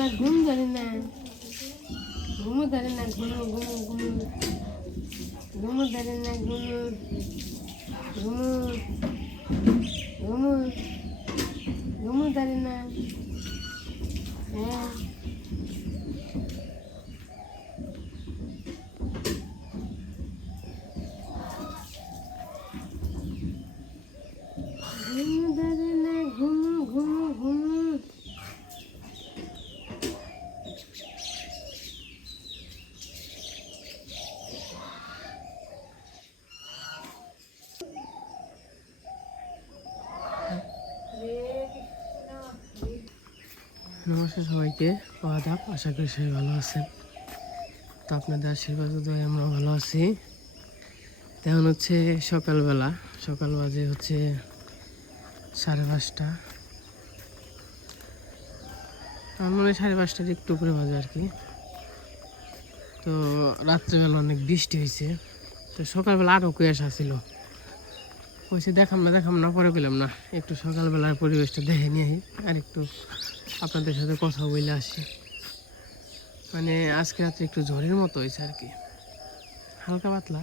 এবার ঘুম ধরে না, ঘুমো ধরে না, ঘুমো ঘুমো ঘুমো, ঘুমো ধরে না, ঘুমো ঘুমো ঘুমো, ঘুমো ধরে না। হ্যাঁ ঘুমো ধরে না, ঘুমো ঘুমো ঘুমো। নমস্কার সবাইকে, আদাব। আশা করি সবাই ভালো আছেন। তো আপনাদের আশীর্বাদ দয়ে আমরা ভালো আছি। তেমন হচ্ছে সকালবেলা, সকাল বাজে হচ্ছে 5:30। আমার মনে হয় 5:30 একটু উপরে বাজে আর কি। তো রাত্রেবেলা অনেক বৃষ্টি হয়েছে, তো সকালবেলা আরও কুয়াশা ছিল। কইছে দেখাম না পরে পেলাম না, একটু সকালবেলার পরিবেশটা দেখে নিয়ে আর একটু আপনাদের সাথে কথা বলে আসি। মানে আজকে রাত্রে একটু ঝড়ের মতো হয়েছে আর কি, হালকা পাতলা।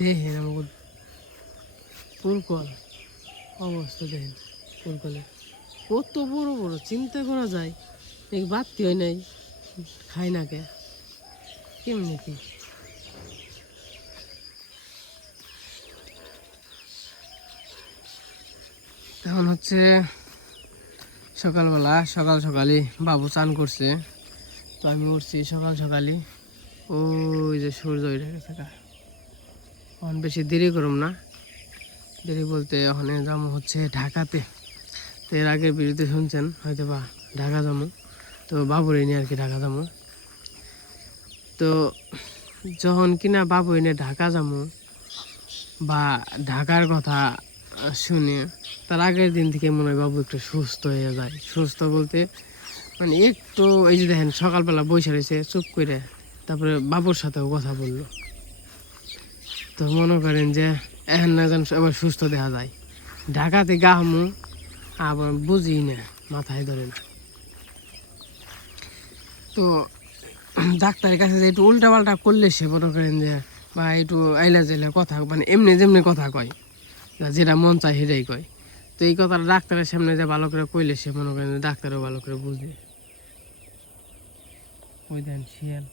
দেখেন আমার পুরকল অবস্থা, দেখেন পুরকলে কত বড় বড়, চিন্তা করা যায়। এই বাড়তি হয় নাই, খাই না কে, কেমনি কি। এখন হচ্ছে সকালবেলা, সকালই বাবু চান করছে, তো আমি উঠছি সকালই। ওই যে সূর্য উঠে গেছে, এখন বেশি দেরি করুম না। দেরি বলতে ওখানে যাবো হচ্ছে ঢাকাতে। তো এর আগের ভিডিওতে শুনছেন হয়তো বা ঢাকা যাবো, তো বাবুর এনে আর কি ঢাকা যাবো। তো যখন কিনা বাবু এনে ঢাকা যাবো বা ঢাকার কথা শুনে, তার আগের দিন থেকে মনে হয় বাবু একটু সুস্থ হয়ে যায়। সুস্থ বলতে মানে একটু, এই যে দেখেন সকালবেলা বসে রয়েছে চুপ করে, তারপরে বাবুর সাথেও কথা বললো। তো মনে করেন যে এখন না যেন আবার সুস্থ দেখা যায়। ঢাকাতে গাহামু আবার বুঝি না, মাথায় ধরে না। তো ডাক্তারের কাছে যে একটু উল্টা পাল্টা করলে সে মনে করেন যে, বা একটু আইলা জাইলা কথা, মানে এমনি যেমনি কথা কয়, যেটা মন চায় সেটাই কয়। তো এই কথাটা ডাক্তারের সামনে যে ভালো করে কইলে সে মনে করেন যে ডাক্তারও ভালো করে বুঝে। ওই দেন শিয়াল,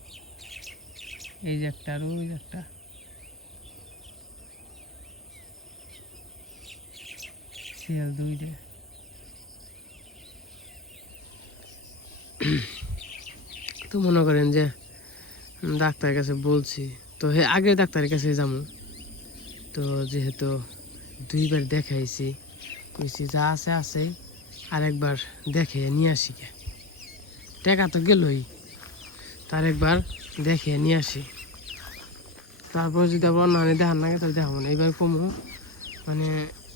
এই যে একটা আর ওই যে একটা, শিয়াল দুইটা। তো মনে করেন যে ডাক্তারের কাছে বলছি, তো হে আগের ডাক্তারের কাছে যাবো। তো যেহেতু 2বার দেখাইছি, কইছি যা আছে আছে, আরেকবার দেখে নিয়ে আসি। টাকা তো গেলই, তার একবার দেখে নিয়ে আসি। তারপর যদি আবার অন্য দেখার না তাহলে দেখাবো না। এবার কমু, মানে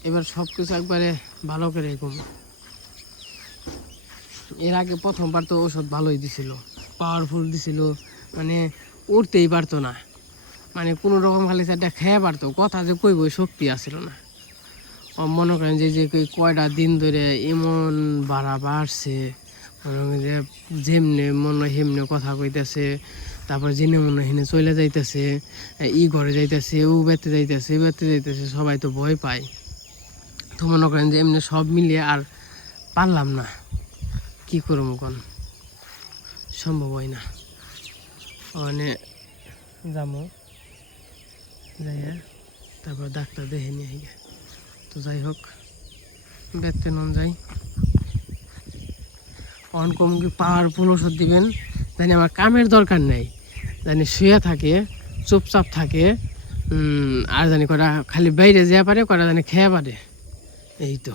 এবার সব কিছু একবারে ভালো করে কমু। এর আগে প্রথমবার তো ওষুধ ভালোই দিছিল, পাওয়ারফুল দিছিল, মানে উঠতেই পারতো না, মানে কোনো রকম খালি একটা খেয়ে পারতো, কথা যে কইব শক্তি আসছিল না। মনে করেন যে কয়টা দিন ধরে এমন বাড়ছে, মনে করেন যে যেমনে মনে হেমনে কথা কইতেছে, তারপর জেনে মনে হেনে চলে যাইতেছে, ই ঘরে যাইতেছে, ও বেতে যাইতেছে, সবাই তো ভয় পায়। তো মনে করেন যে এমনি সব মিলিয়ে আর পারলাম না, কি করবো কোন, সম্ভব হয় না। মানে যাবো যাইয়া তারপর ডাক্তার দেখে নিয়ে আইয়া। তো যাই হোক, বেতে নন যাই। অনকম কি পাওয়ারফুল ওষুধ দিবেন জানি, আমার কামের দরকার নেই, জানি শুয়ে থাকে, চুপচাপ থাকে, আর জানি কটা খালি বাইরে যেতে পারে, কটা জানি খেয়ে পারে, এই তো।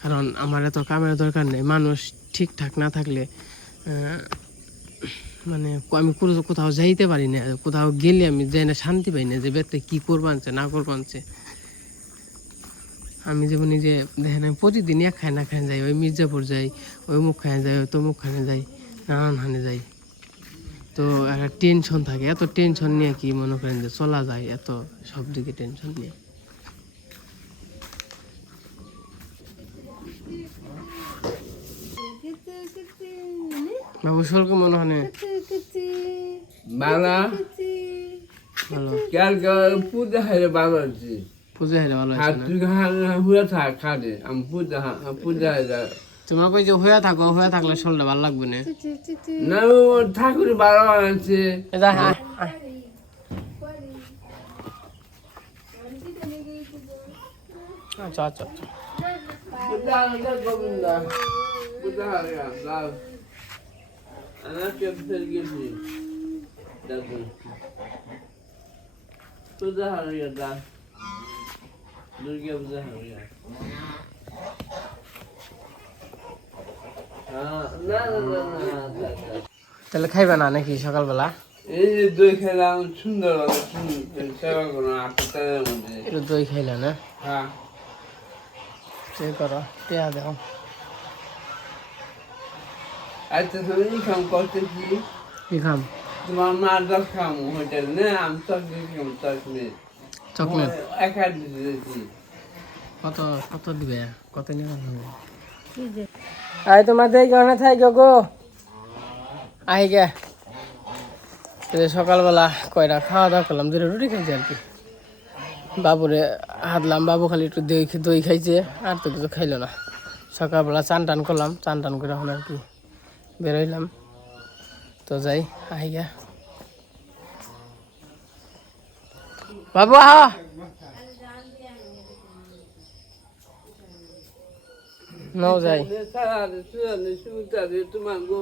কারণ আমার এত কামের দরকার নেই। মানুষ ঠিকঠাক না থাকলে মানে আমি কোথাও যাইতে পারি না, কোথাও গেলে আমি যাই না, শান্তি পাই না, যে বেতে কী করবানছে না করবানছে। আমি যেমন যে দেখেন, আমি প্রতিদিন এক খায় না খায় যাই, ওই মির্জাপুর যাই, ওই মুখ খানে যাই, ওই তমুক খানে যাই, নানান খানে যাই। তো একটা টেনশন থাকে, এত টেনশন নিয়ে কি মনে করেন যে চলা যায়, এত সব দিকে টেনশন নিয়ে। বাবু শোল কি মনে হয় বালা ভালো কালকে পূজা হারে ভালো আছে পূজা হেরে ভালো হাত আছে না তুই হুয়ে থাক খাদে আমি পূজা হারে তোমার কই যে হয়ে থাকলে শোলটা ভালো লাগবে না না ঠাকুর ভালো আছে এটা হ্যাঁ আচ্ছা আচ্ছা আচ্ছা পূজা হারে গোবিন্দা পূজা হারে লাভ আনা কেমন গেছি দেখো পূজা হারে দা দুর্গা পূজা হারে না না না না তাহলে খাইবা না নাকি সকালবেলা এই যে দই খেলাম সুন্দর সেবা করো আপনাদের মধ্যে একটু দই খাইলে না হ্যাঁ সে করো টেয়া দাও আচ্ছা তুমি ইনকাম করতে কি খাম তোমার মা দশ খাম হোটেল না আমি চকলেট খাম চকলেট চকলেট এক হাত দিয়েছি কত কত দিবে কত নিয়ে আই তোমার দেই গনে থাই গো আই গে সকালবেলা কয়টা খাওয়া দাওয়া করলাম দুটো রুটি খাইছে আর কি বাবুরে হাতলাম বাবু খালি একটু দই খাইছে আর তো কিছু খাইলো না সকালবেলা চান টান করলাম চান টান করে এখন আর কি বেরোইলাম তো যাই আই গে বাবু আহ নাও যাই তোমার গো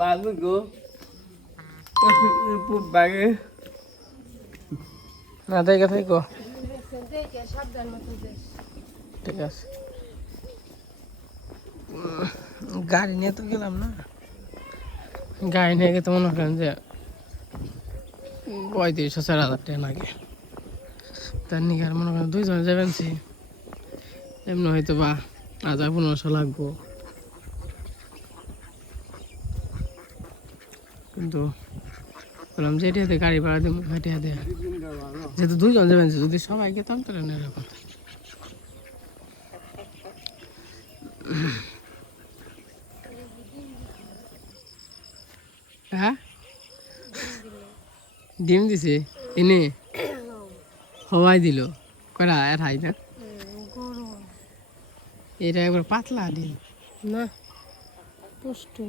বাবু গো বাগে না দেখে থাকো ঠিক আছে গাড়ি নিয়ে তো গেলাম না গাড়ি নিয়ে গেতে মনে করেন যে 35,000-40,000 টাকা লাগে তার নিয়ে আর মনে করেন 2 জন যাবেন এমনি হয়তো বা 1,000-1,500 লাগবো কিন্তু বললাম যে এটাতে গাড়ি ভাড়া দেবো হেঁটে দেয় যেহেতু 2 জন যাবেন যদি সবাই গেতাম তাহলে নেওয়ার কথা হ্যাঁ ডিম দিছে এনে হওয়াই দিল করা আর হাই না এটা একবার পাতলা ডিম না পুষ্টু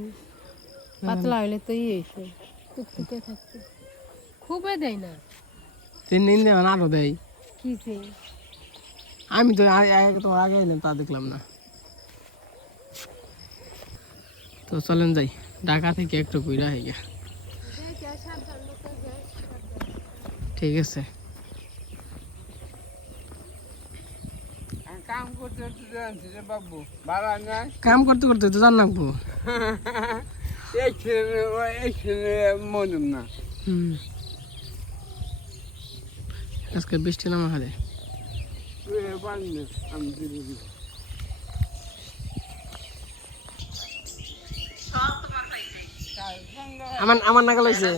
পাতলা হইলে তো ইয়ে টুকটুকে থাকতো খুবই দেয় না 3 দিন দেওয়া আরো দেয় কিসে আমি তো তো আগে এলাম তা দেখলাম না তো চলেন যাই ঢাকা থেকে একটু কইরা হয়ে গিয়া ঠিক আছে কাম করতে জানছি রে বাবু ভাড়া নাই কাম করতে করতে তো জান লাগবো এইখানে মনে না আজকে বৃষ্টি নামা হারে আমি দিদি আমার আমার নাগাল হয়েছে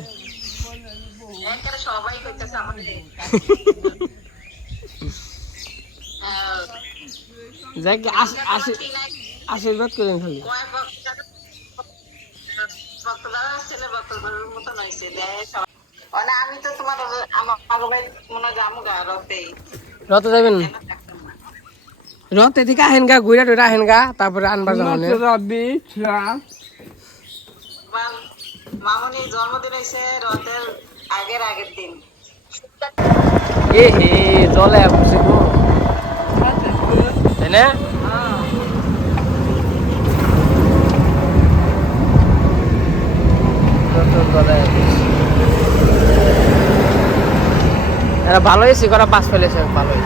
যাই আশীর্বাদ করেন খালি আমি তো তোমার আমার ভাই মনে যাবো গা রতে যাবেন রতে থেকে আহেন গা ঘুরা টুরা আহেন গা তারপরে আনবার যাবেন মামনির জন্মদিন হয়েছে রথের আগের দিন এ হে জলে বুঝে গো তাই না এরা ভালোই শিকড়া পাস ফেলেছে ভালোই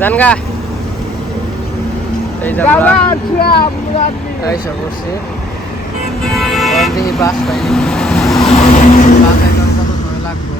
জানগা এই সব করছি দেখি বাস পাইনি বাস এখন কত সময় লাগবে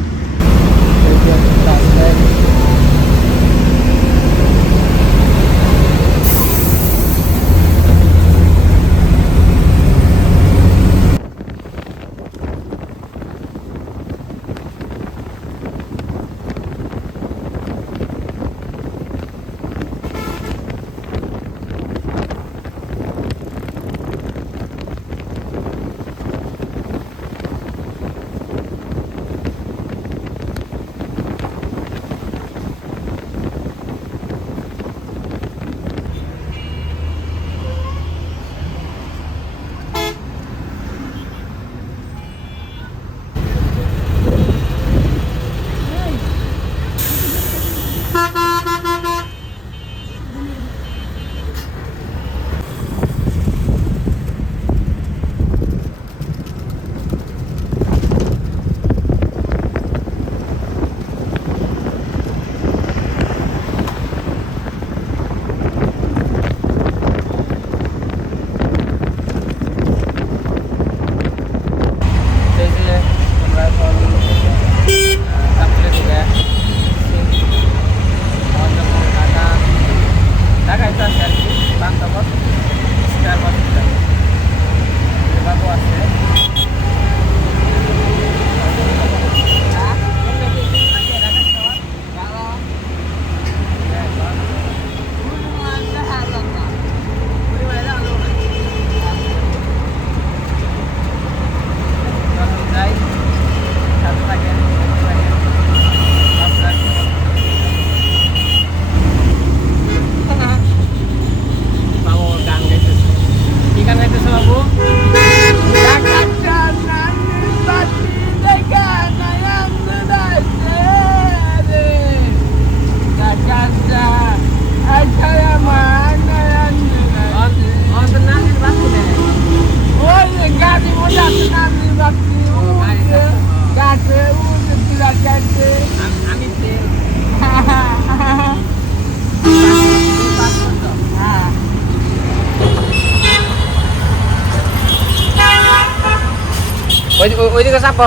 ওইদিকে চাপো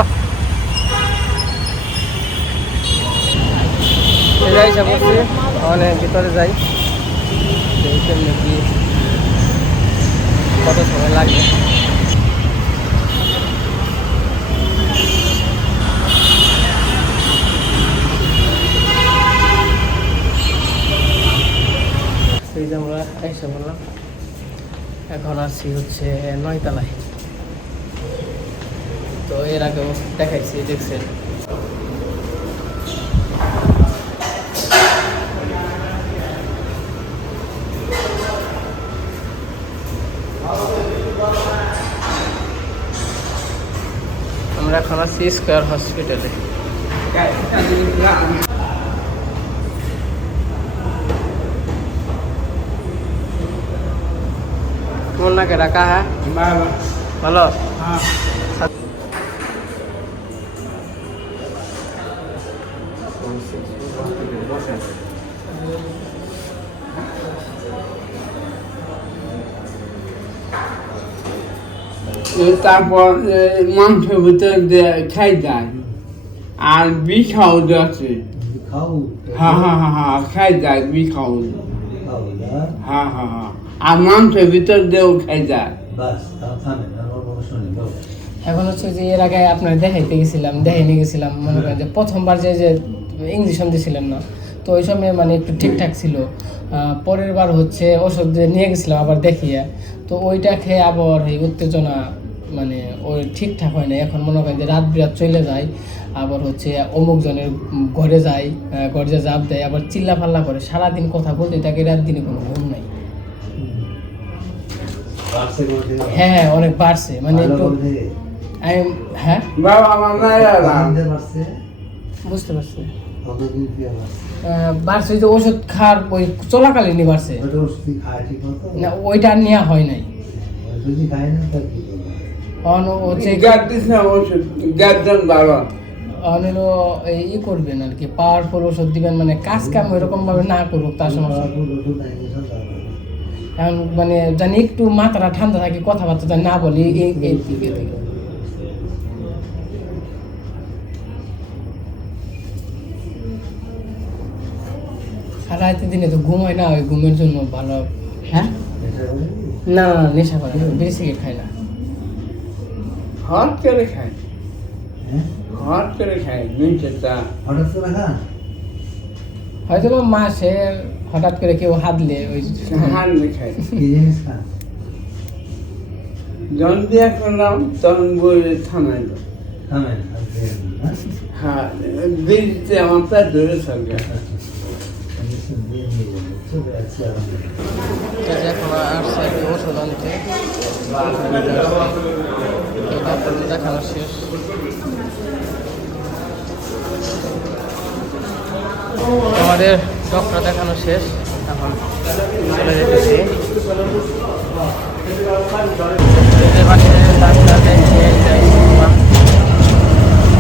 যাই সব মানে ভিতরে যাই দেখছেন নাকি কত সময় লাগে সেই যে আমরা এসে বললাম এখন আসছি হচ্ছে 9 তলায় তো এর আগেও দেখাইছি দেখছেন আমরা এখন আছি স্কয়ার হসপিটালে মুন্না কে ডাকা হ্যাঁ ভালো তারপর মাংসের ভিতরে দিয়ে খাই যায় আর বিষ খাওয়া যাচ্ছে হ্যাঁ খাই যায় বিষ খাওয়া হ্যাঁ আর মাংসের ভিতর দিয়েও খাই যায় এখন হচ্ছে যে এর আগে আপনার দেখাইতে গেছিলাম নিয়ে গেছিলাম মনে করেন যে প্রথমবার যে ইঞ্জেকশন দিয়েছিলেন না তো ওই সময় মানে একটু ঠিকঠাক ছিল পরের বার হচ্ছে ওষুধ নিয়ে গেছিলাম আবার দেখিয়ে তো ওইটা খেয়ে আবার এই উত্তেজনা মানে ওই ঠিকঠাক হয় না এখন মনে করেন যে রাত বিরাত চলে যায় আবার হচ্ছে অমুক জনের ঘরে যায় ঘরে জাপ দেয় আবার চিল্লা ফাল্লা করে সারাদিন কথা বলতে থাকে রাত দিনে কোনো ঘুম নাই হ্যাঁ অনেক বাড়ছে মানে একটু হ্যাঁ বাবা আমার বুঝতে পারছি বাড়ছে যে ওষুধ খাওয়ার ওই চলাকালীনই বাড়ছে না ওইটা আর নেওয়া হয় নাই হচ্ছে ই করবেন আর কি পাওয়ারফুল ওষুধ দিবেন মানে কাজ কাম এরকম ভাবে না করুক তার সমস্যা এখন মানে জানি একটু মাথাটা ঠান্ডা থাকে কথাবার্তা জানি না বলি আর রাতের দিনে তো ঘুম হয় না ওই ঘুমের জন্য ভালো হ্যাঁ না নেশা করে না বিড়ি সিগারেট খায় না হট করে খায় হট করে খায় হয়তো মাসে হঠাৎ করে কেউ হাতলে ওই হাঁটলে খায় যখন দিয়া করলাম তখন বলে থামাইল হ্যাঁ দিতে আমার প্রায় ধরে সরকার এখন আসছে আর কি ওষুধ আনতে দেখানো শেষ আমাদের ডক্টর দেখানো শেষ এখন চলে যেতেছি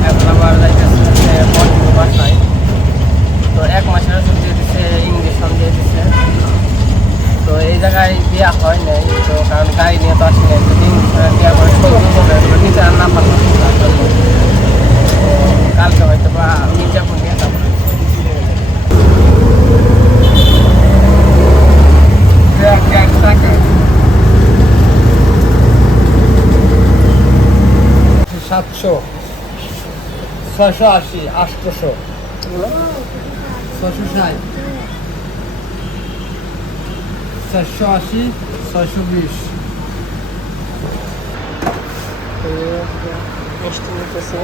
এখন আবার যাইতেছে বাসায় তো 1 মাসের ওষুধ দিয়ে দিচ্ছে ইঞ্জেকশন দিয়ে দিচ্ছে তো এই জায়গায় দেওয়া হয় নাই তো কারণ গাড়ি নিয়ে তো আসি নাই যদি ইঞ্জেকশন দেওয়া করে নিচে আর না পারলাম কালকে হয়তো বা মির্জাপুর নিয়ে তারপরে সাতশো 680 800 660 480 620 মিষ্টি নিতেছে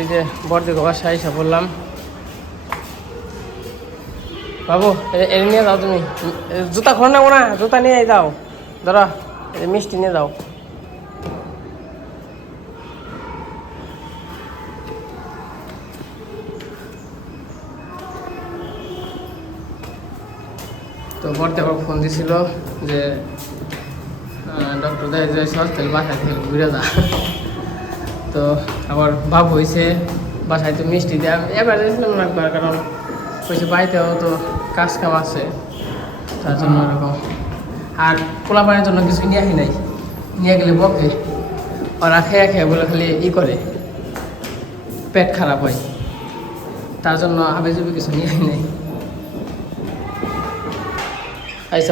এই যে বড়দিকে বাসায় এসে বললাম বাবু এটা নিয়ে যাও তুমি জুতা খোলো না ওনা জুতা নিয়ে যাও ধরো মিষ্টি নিয়ে যাও তো বড়দি আবার ফোন দিছিল যে ডক্টর দেয় যে হসপিটাল বাসায় থেকে ঘুরে যা। তো আবার বাবু হয়েছে বাসায় তো মিষ্টি দেয় এবার দিয়েছিলাম না একবার, কারণ হয়েছে বাড়িতেও তো কাজ কাম আছে তার জন্য এরকম। আর পোলাপানের জন্য কিছু নিয়ে আসি নাই, নিয়ে গেলে বকে ওরা খেয়ে খেয়ে বলে খালি করে পেট খারাপ হয়, তার জন্য আবে যাবে কিছু নিয়ে আসি নাই। আইস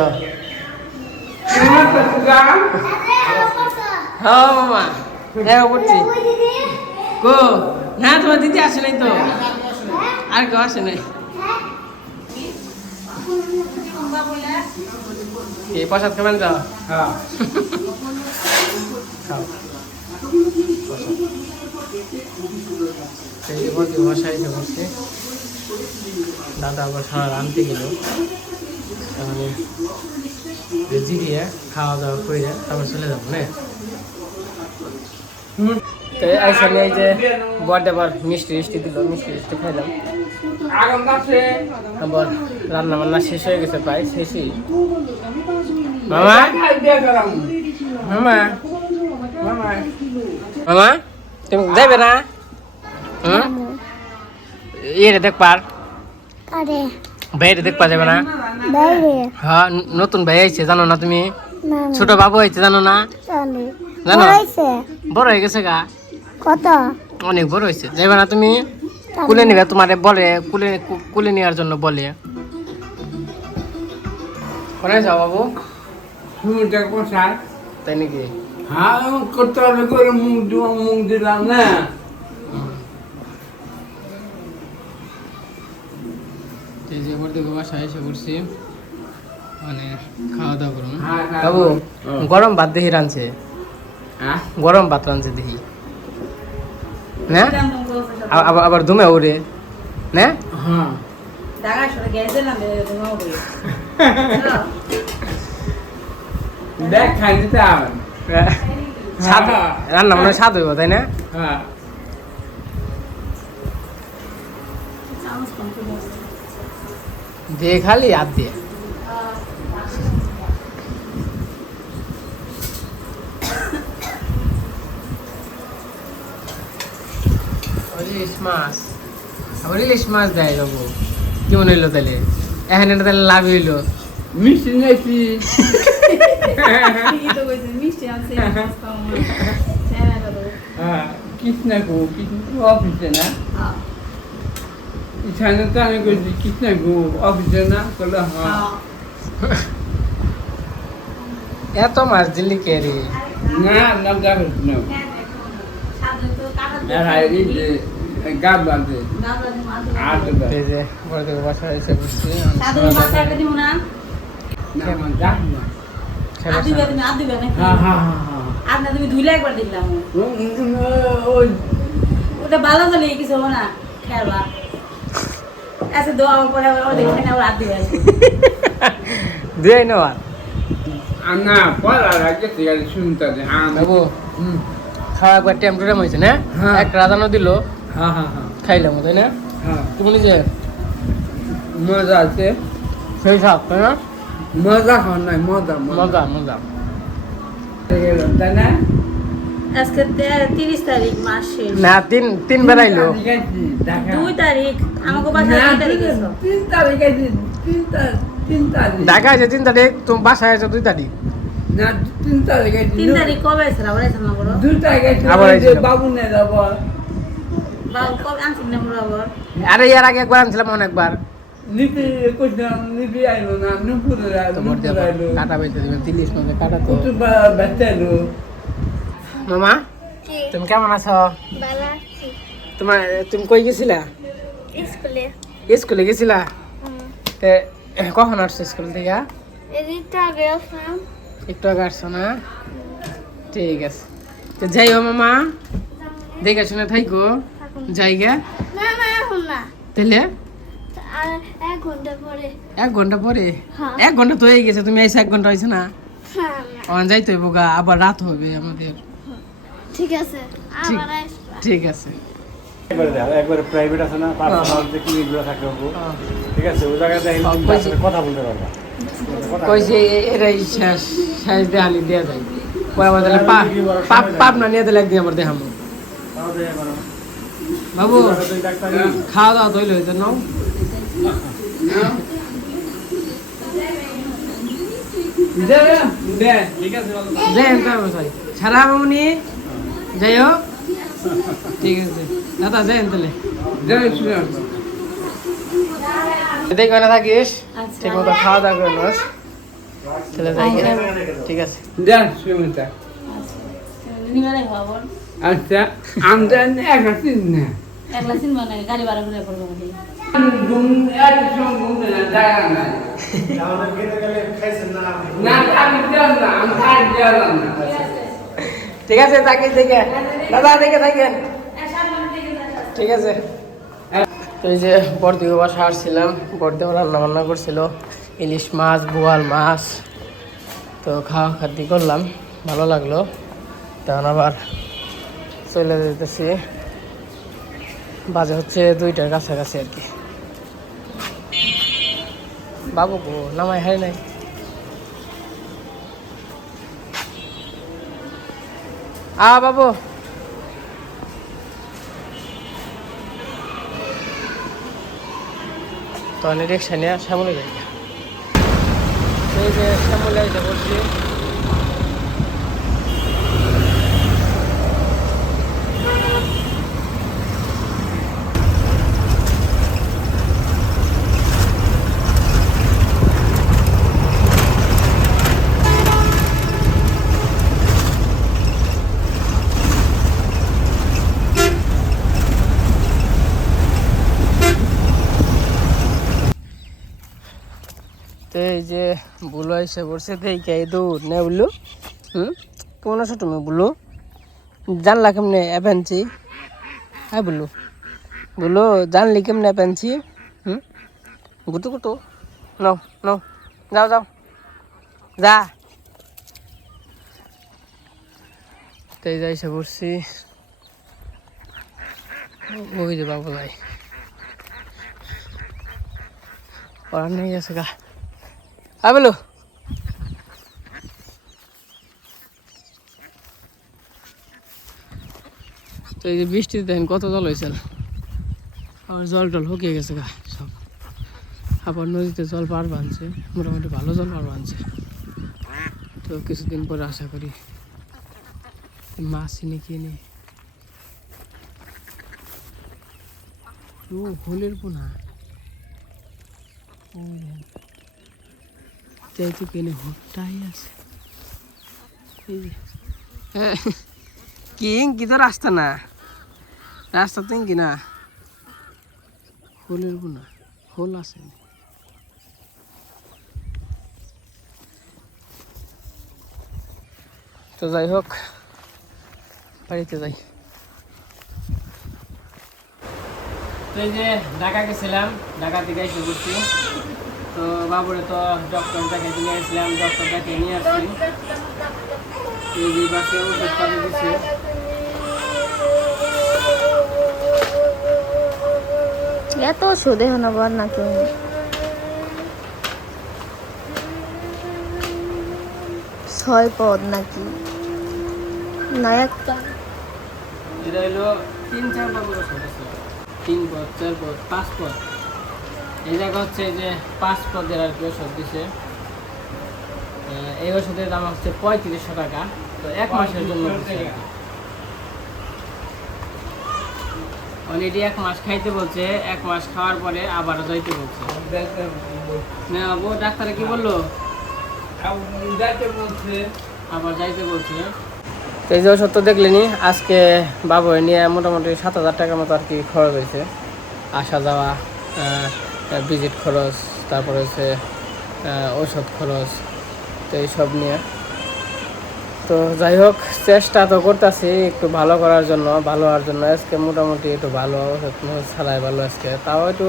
হ্যাঁ মামা হ্যাঁ করছি কো না তোমার দিদি আসে নাই তো, আর কেউ আসে নাই। এই প্রসাদ খাবেন তো? হ্যাঁ বসাই বসছে, দাদা আবার সারা রানতে গেল, তাহলে জিরিয়ে খাওয়া দাওয়া করে তারপর চলে যাবো না। তো এইখানে এই যে বড় আবার মিষ্টি মিষ্টি দিল, মিষ্টি মিষ্টি খাইলাম। আবার রান্না বান্না শেষ হয়ে গেছে, প্রায় শেষই। মামা মামা মামা তুমি যাবে না? ইয়ে দেখ পার ভাইরে দেখবা যাবে না? হ্যাঁ নতুন ভাই আইছে জানো না তুমি? ছোট বাবু আইছে জানো না? জানো বড় হয়ে গেছে গা, কত অনেক বড় হয়েছে। যাবে না তুমি? কুলে নিবে তোমারে বলে, কুলে নেওয়ার জন্য বলে। কোথায় যাও বাবু? তাই নাকি? হ্যাঁ করতে হবে করে মুখ দিলাম না। এই যে বড় দেখো বাসায় এসে পড়ছি, মানে খাওয়া দাওয়া করুন। বাবু গরম ভাত দেখি রাঁধছে, গরম ভাত রাঁধছে দেখি না? আবার ধুমে উড়ে না? হ্যাঁ দেখ খাই দিতে হবে। স্বাদ রান্না মনে হয় স্বাদ হইব তাই না? হ্যাঁ দিয়ে খালি হাত দিয়ে ইলিশ মাছ, আবার ইলিশ মাছ দেয় বাবু, কেমন হইলো তাহলে? এখন এটা তাহলে লাভ হইলো। মিষ্টি নেছি কৃষ্ণা গো, কৃষ্ণ অফিসে না? এখানে তো আমি বলছি কৃষ্ণা গো অফিসে না? বলে হ্যাঁ। এত মাছ দিল্লি কে রে? না না যাবে না, এই যে গাছ বাঁধে আর এই যে বড় দেখো বাসায় এসে বসছি, হ্যাঁ হ্যাঁ হ্যাঁ তুমি ধুইলে একবার দেখলাম ওই ওটা ভালো চলে কিছু না খেলবা আচ্ছা দোয়া পরে আবার দেখে না ওর আদি আছে দিয়ে নেওয়া না পড়ার আগে থেকে শুনতে দে। হ্যাঁ বাবু খাওয়া একবার টেম্পোরাম হয়েছে না? হ্যাঁ। এক রাজানো দিল, হ্যাঁ হ্যাঁ হ্যাঁ খাইলাম তাই না? হ্যাঁ তুমি নিজে মজা আছে, সেই সব তাই না? মজা খাওয়া নাই, মজা মজা মজা। তাই না? আজকে 30 তারিখ মাস শেষ না তিন বেড়াইলো, 2 তারিখ আমাকে বাসায় 2 তারিখ এসো 3 তারিখ ঢাকা আছে 3 তারিখ, তুমি বাসায় আছে 2 তারিখ। না 3 তারিখ 3 তারিখ কবে এসেছিল আবার এসেছিল না বলো 2 তারিখ আবার আইছিল। বাবু নেই আবার বাবু কবে আনছিল না বলো আবার আরে এর আগে একবার আনছিলাম অনেকবার। নিপি কইছিলাম, নিপি আইলো না, নুপুরে আইলো, কাটা বেঁচে দেবেন 30 মাসে কাটা তো। কত বাচ্চা আইলো। মামা তুমি কেমন আছো? তুমি কই গেছিলা? স্কুলে গেছিলা? তে কখন আসছো স্কুল থেকে? একটু আগে আসছো না? ঠিক আছে, তো যাইও মামা, দেখে শুনে থাইকো জায়গা। তাহলে 1 ঘন্টা পরে? 1 ঘন্টা তো হয়ে গেছে, তুমি এসে 1 ঘন্টা হয়েছে না? আমার যাইতে হইব গা, আবার রাত হবে আমাদের। ঠিক আছে ঠিক আছে। একবারে প্রাইভেট আছে না, পার্সোনাল যে ক্লিনিকগুলো থাকে, ঠিক আছে, ওই জায়গায় কথা বলতে পারবা। কইছে এরাই শেষ শেষ দেহানি দেয়া যায় পরে আবার তাহলে পাপ না নিয়ে তাহলে একদিন আবার দেখাবো বাবু খাওয়া দাওয়া তৈল হইতো নাও সারা মামনি যাই হোক ঠিক আছে দাদা যাই তাহলে দেখবে না থাকিস ঠিক মতো খাওয়া দাওয়া করে নিস তাহলে যাই ঠিক আছে দেন সুমিতা নিবারে খাবো আচ্ছা আমরা একটা চিন না একলা সিন মানে গাড়ি ভাড়া করে পড়বো বলি ঘুম এক সময় ঘুম না যায় না না আমি দেন না আমি খাই দেন না ঠিক আছে থাকি থেকে দাদা দেখে থাকেন ঠিক আছে তো এই যে বর্দি বাসা আসছিলাম বর্দি রান্না বান্না করছিল ইলিশ মাছ বোয়াল মাছ তো খাওয়া খাদ্য করলাম ভালো লাগলো তখন আবার চলে যেতেছি বাজে হচ্ছে 2টার কাছাকাছি আর কি বাবু গো নামাই হয় নাই বাবু তো অনেক রিক্সা নিয়ে শ্যামলে যাই এই যে শ্যামলে এসে বলছি তো এই যে বুলো এসে পড়ছে দেখে এই দৌড় নে বুলু কেমন আছো তুমি বুলু জানলা কেমনে অ্যাপেন্সি হ্যাঁ বুলু বুলু জানলি কেমনে অ্যাপেন্সি গুটু গুটু নাও নাও যাও যাও যা তো এই যে এসে পড়ছি ওই যে বাবু ভাই পড়ার নেই গেছে গা বলো তো এই যে বৃষ্টিতে দেখেন কত জল হয়েছে আর জল টল শুকিয়ে গেছে গা সব আবার নদীতে জল পার বানছে মোটামুটি ভালো জল পার বানছে তো কিছুদিন পরে আশা করি মাছ কিনে কিনে ও হোলের পোনা ও তাই তো কেনে হোটটাই আছে কি তো রাস্তা না রাস্তা তো কি না হোলের বোনা হোল আছে তো যাই হোক বাড়িতে যাই তো এই যে ঢাকা গেছিলাম ঢাকা থেকে এসে ঘুরছি তো বাবুরে তো ডক্টর দেখাইতে নিয়ে আসলাম ডক্টর দেখিয়ে নিয়ে আসছি এই যে বাসে ওষুধ পানি দিচ্ছে এত সুদে হনবার নাকি ছয় পদ নাকি না একটা এটা হলো 3-4 পদ ওষুধ আছে 3 পদ 4 পদ 5 পদ এই জায়গা হচ্ছে যে 5 পদের আর কি ওষুধ দিছে এই ওষুধের দাম হচ্ছে 3500 টাকা তো 1 মাসের জন্য অলরেডি 1 মাস খাইতে বলছে 1 মাস খাওয়ার পরে আবার যাইতে বলছে না বাবু ডাক্তারে কি বললো আবার যাইতে বলছে তো এই যে ওষুধ তো দেখলেনি আজকে বাবু নিয়ে মোটামুটি 7000 টাকার মতো আর কি খরচ হয়েছে আসা যাওয়া ভিজিট খরচ তারপরে হচ্ছে ঔষধ খরচ তো এইসব নিয়ে তো যাই হোক চেষ্টা তো করতেছি একটু ভালো করার জন্য ভালো হওয়ার জন্য আজকে মোটামুটি একটু ভালো ওষুধ ছাড়াই ভালো আজকে তাও একটু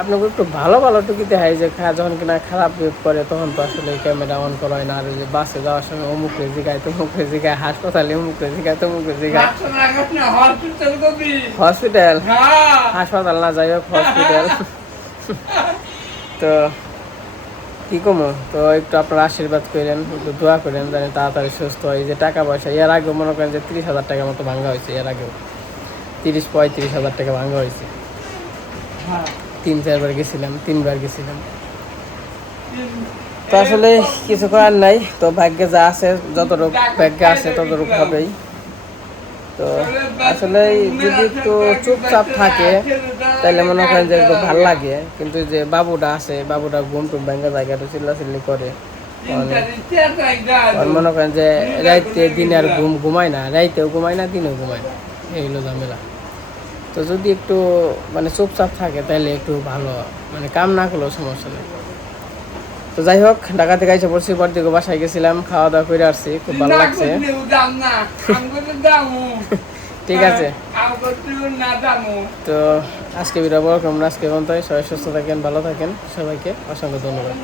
আপনাকে একটু ভালো ভালো টুকিতে হয় যে যখন কিনা খারাপ বিহেভ করে তখন তো আসলে ক্যামেরা অন করা হয় না আর যে বাসে যাওয়ার সময় অমুক রেজিকায় তমুক রেজিকায় হাসপাতালে অমুক রেজিকায় তমুক রেজিকায় হসপিটাল হাসপাতাল না যাই হোক হসপিটাল তো কি কমো তো একটু আপনারা আশীর্বাদ করেন, একটু দোয়া করেন যেন তাড়াতাড়ি সুস্থ হয়। এই যে টাকা পয়সা এর আগেও মনে করেন যে 30,000 টাকার মতো ভাঙা হয়েছে, এর আগেও 30-35,000 টাকা ভাঙা হয়েছে। 3-4 বার গেছিলাম, 3 বার গেছিলাম। তো আসলে কিছু করার নাই, তো ভাগ্যে যা আছে, যতটুকু ভাগ্যে আছে ততটুকু হবেই। তো আসলে যদি একটু চুপচাপ থাকে তাহলে মনে করেন যে একটু ভাল লাগে, কিন্তু যে বাবুটা আছে, বাবুটা ঘুম টুম ভেঙে জায়গা একটু চিল্লাচিল্লি করে, মনে করেন যে রাইতে দিনে আর ঘুমায় না, রাইতেও ঘুমায় না, দিনেও ঘুমায় না, এই হলো ঝামেলা। তো যদি একটু মানে চুপচাপ থাকে তাহলে একটু ভালো, মানে কাম না করলেও সমস্যা নেই। তো যাই হোক, ঢাকা থেকে এসে পড়ছি, পর দিকে বাসায় গেছিলাম, খাওয়া দাওয়া করে আসছি, খুব ভালো লাগছে। ঠিক আছে, তো আজকে ভিডিও বড় কম না, আজকে পর্যন্ত। সবাই সুস্থ থাকেন, ভালো থাকেন, সবাইকে অসংখ্য ধন্যবাদ।